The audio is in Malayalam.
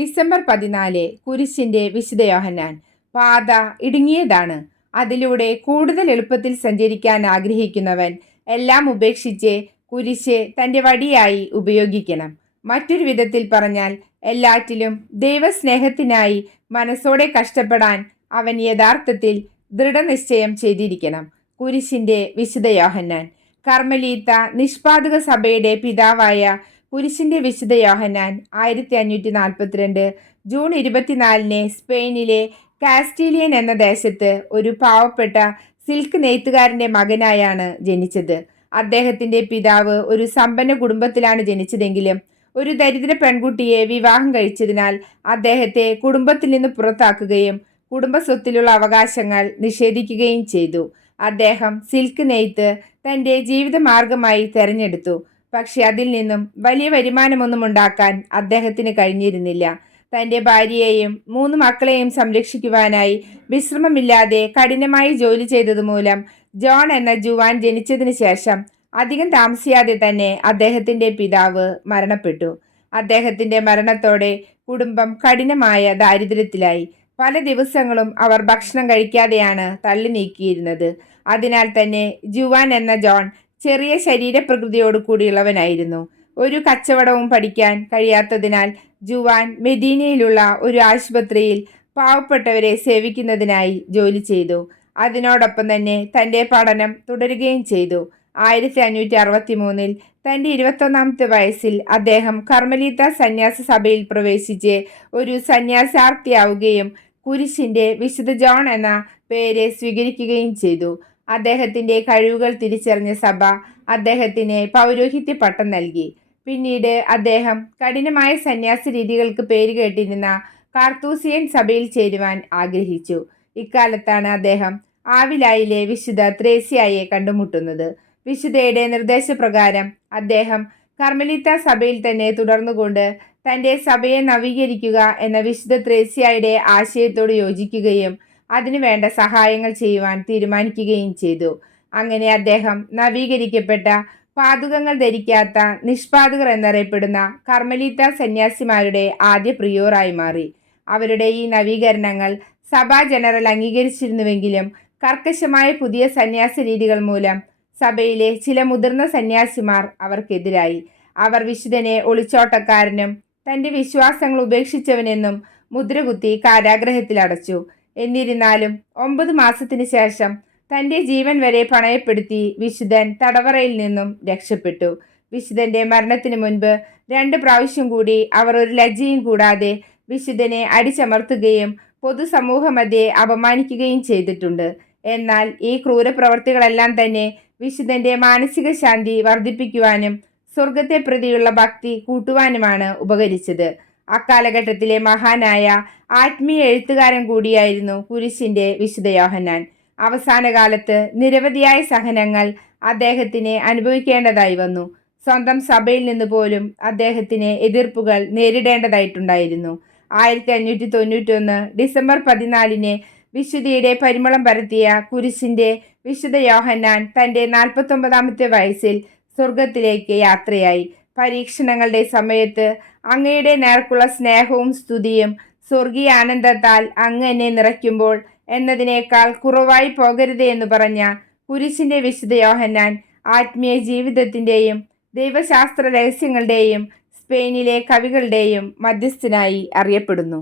ഡിസംബർ പതിനാല് കുരിശിന്റെ വിശുദ്ധ യോഹന്നാൻ. പാത ഇടുങ്ങിയതാണ്. അതിലൂടെ കൂടുതൽ എളുപ്പത്തിൽ സഞ്ചരിക്കാൻ ആഗ്രഹിക്കുന്നവൻ എല്ലാം ഉപേക്ഷിച്ച് കുരിശ് തന്റെ വടിയായി ഉപയോഗിക്കണം. മറ്റൊരു വിധത്തിൽ പറഞ്ഞാൽ എല്ലാറ്റിലും ദൈവസ്നേഹത്തിനായി മനസ്സോടെ കഷ്ടപ്പെടാൻ അവൻ യഥാർത്ഥത്തിൽ ദൃഢനിശ്ചയം ചെയ്തിരിക്കണം. കുരിശിന്റെ വിശുദ്ധ യോഹന്നാൻ. കർമ്മലീത്ത നിഷ്പാദക സഭയുടെ പിതാവായ കുരിശിന്റെ വിശുദ്ധ യോഹന്നാൻ ആയിരത്തി അഞ്ഞൂറ്റി നാൽപ്പത്തിരണ്ട് ജൂൺ ഇരുപത്തിനാലിന് സ്പെയിനിലെ കാസ്റ്റീലിയൻ എന്ന ദേശത്ത് ഒരു പാവപ്പെട്ട സിൽക്ക് നെയ്ത്തുകാരന്റെ മകനായാണ് ജനിച്ചത്. അദ്ദേഹത്തിന്റെ പിതാവ് ഒരു സമ്പന്ന കുടുംബത്തിലാണ് ജനിച്ചതെങ്കിലും ഒരു ദരിദ്ര പെൺകുട്ടിയെ വിവാഹം കഴിച്ചതിനാൽ അദ്ദേഹത്തെ കുടുംബത്തിൽ നിന്ന് പുറത്താക്കുകയും കുടുംബസ്വത്തിലുള്ള അവകാശങ്ങൾ നിഷേധിക്കുകയും ചെയ്തു. അദ്ദേഹം സിൽക്ക് നെയ്ത്ത് തന്റെ ജീവിതമാർഗമായി തെരഞ്ഞെടുത്തു. പക്ഷെ അതിൽ നിന്നും വലിയ വരുമാനമൊന്നും ഉണ്ടാക്കാൻ അദ്ദേഹത്തിന് കഴിഞ്ഞിരുന്നില്ല. തന്റെ ഭാര്യയെയും മൂന്ന് മക്കളെയും സംരക്ഷിക്കുവാനായി വിശ്രമമില്ലാതെ കഠിനമായി ജോലി ചെയ്തതുമൂലം ജോൺ എന്ന ജുവാൻ ജനിച്ചതിന് ശേഷം അധികം താമസിയാതെ തന്നെ അദ്ദേഹത്തിന്റെ പിതാവ് മരണപ്പെട്ടു. അദ്ദേഹത്തിന്റെ മരണത്തോടെ കുടുംബം കഠിനമായ ദാരിദ്ര്യത്തിലായി. പല ദിവസങ്ങളും അവർ ഭക്ഷണം കഴിക്കാതെയാണ് തള്ളി നീക്കിയിരുന്നത്. അതിനാൽ തന്നെ ജുവാൻ എന്ന ജോൺ ചെറിയ ശരീരപ്രകൃതിയോട് കൂടിയുള്ളവനായിരുന്നു. ഒരു കച്ചവടവും പഠിക്കാൻ കഴിയാത്തതിനാൽ ജുവാൻ മെദീനയിലുള്ള ഒരു ആശുപത്രിയിൽ പാവപ്പെട്ടവരെ സേവിക്കുന്നതിനായി ജോലി ചെയ്തു. അതിനോടൊപ്പം തന്നെ തന്റെ പഠനം തുടരുകയും ചെയ്തു. ആയിരത്തി അഞ്ഞൂറ്റി അറുപത്തി മൂന്നിൽ തന്റെ ഇരുപത്തൊന്നാമത്തെ വയസ്സിൽ അദ്ദേഹം കർമ്മലീത സന്യാസ സഭയിൽ പ്രവേശിച്ച് ഒരു സന്യാസാർത്ഥിയാവുകയും കുരിശിന്റെ വിശുദ്ധ ജോൺ എന്ന പേര് സ്വീകരിക്കുകയും ചെയ്തു. അദ്ദേഹത്തിന്റെ കഴിവുകൾ തിരിച്ചറിഞ്ഞ സഭ അദ്ദേഹത്തിന് പൗരോഹിത്യ പട്ടം നൽകി. പിന്നീട് അദ്ദേഹം കഠിനമായ സന്യാസ രീതികൾക്ക് പേരുകേട്ടിരുന്ന കാർത്തൂസിയൻ സഭയിൽ ചേരുവാൻ ആഗ്രഹിച്ചു. ഇക്കാലത്താണ് അദ്ദേഹം ആവിലായിലെ വിശുദ്ധ ത്രേസ്യായെ കണ്ടുമുട്ടുന്നത്. വിശുദ്ധയുടെ നിർദ്ദേശപ്രകാരം അദ്ദേഹം കർമ്മലിത്ത സഭയിൽ തന്നെ തുടർന്നുകൊണ്ട് തന്റെ സഭയെ നവീകരിക്കുക എന്ന വിശുദ്ധ ത്രേസ്യായുടെ ആശയത്തോട് യോജിക്കുകയും അതിനുവേണ്ട സഹായങ്ങൾ ചെയ്യുവാൻ തീരുമാനിക്കുകയും ചെയ്തു. അങ്ങനെ അദ്ദേഹം നവീകരിക്കപ്പെട്ട പാതുകങ്ങൾ ധരിക്കാത്ത നിഷ്പാതുകർ എന്നറിയപ്പെടുന്ന കർമ്മലീത്ത സന്യാസിമാരുടെ ആദ്യ പ്രിയോറായി മാറി. അവരുടെ ഈ നവീകരണങ്ങൾ സഭാ ജനറൽ അംഗീകരിച്ചിരുന്നുവെങ്കിലും കർക്കശമായ പുതിയ സന്യാസ രീതികൾ മൂലം സഭയിലെ ചില മുതിർന്ന സന്യാസിമാർ അവർക്കെതിരായി. അവർ വിശുദ്ധനെ ഒളിച്ചോട്ടക്കാരനും തന്റെ വിശ്വാസങ്ങൾ ഉപേക്ഷിച്ചവനെന്നും മുദ്രകുത്തി കാരാഗ്രഹത്തിൽ അടച്ചു എന്നിരുന്നാലും ഒമ്പത് മാസത്തിനു ശേഷം തന്റെ ജീവൻ വരെ പണയപ്പെടുത്തി വിശുദ്ധൻ തടവറയിൽ നിന്നും രക്ഷപ്പെട്ടു. വിശുദ്ധന്റെ മരണത്തിന് മുൻപ് രണ്ട് പ്രാവശ്യം കൂടി അവർ ഒരു ലജ്ജയും കൂടാതെ വിശുദ്ധനെ അടിച്ചമർത്തുകയും പൊതുസമൂഹമധ്യെ അപമാനിക്കുകയും ചെയ്തിട്ടുണ്ട്. എന്നാൽ ഈ ക്രൂരപ്രവർത്തികളെല്ലാം തന്നെ വിശുദ്ധന്റെ മാനസിക ശാന്തി വർദ്ധിപ്പിക്കുവാനും സ്വർഗത്തെ പ്രതിയുള്ള ഭക്തി കൂട്ടുവാനുമാണ് ഉപകരിച്ചത്. അക്കാലഘട്ടത്തിലെ മഹാനായ ആത്മീയ എഴുത്തുകാരൻ കൂടിയായിരുന്നു കുരിശിന്റെ വിശുദ്ധ യോഹന്നാൻ. അവസാന കാലത്ത് നിരവധിയായ സഹനങ്ങൾ അദ്ദേഹത്തിന് അനുഭവിക്കേണ്ടതായി വന്നു. സ്വന്തം സഭയിൽ നിന്ന് പോലും അദ്ദേഹത്തിന് എതിർപ്പുകൾ നേരിടേണ്ടതായിട്ടുണ്ടായിരുന്നു. ആയിരത്തി അഞ്ഞൂറ്റി തൊണ്ണൂറ്റൊന്ന് ഡിസംബർ പതിനാലിന് വിശുദ്ധിയുടെ പരിമളം പരത്തിയ കുരിശിന്റെ വിശുദ്ധ യോഹന്നാൻ തന്റെ നാൽപ്പത്തൊമ്പതാമത്തെ വയസ്സിൽ സ്വർഗത്തിലേക്ക് യാത്രയായി. പരീക്ഷണങ്ങളുടെ സമയത്ത് അങ്ങയുടെ നേർക്കുള്ള സ്നേഹവും സ്തുതിയും സ്വർഗീയ ആനന്ദത്താൽ അങ്ങ് എന്നെ നിറയ്ക്കുമ്പോൾ എന്നതിനേക്കാൾ കുറവായി പോകരുത് എന്ന് പറഞ്ഞ കുരിശിന്റെ വിശുദ്ധ യോഹന്നാൻ ആത്മീയ ജീവിതത്തിന്റെയും ദൈവശാസ്ത്ര രഹസ്യങ്ങളുടെയും സ്പെയിനിലെ കവികളുടെയും മധ്യസ്ഥനായി അറിയപ്പെടുന്നു.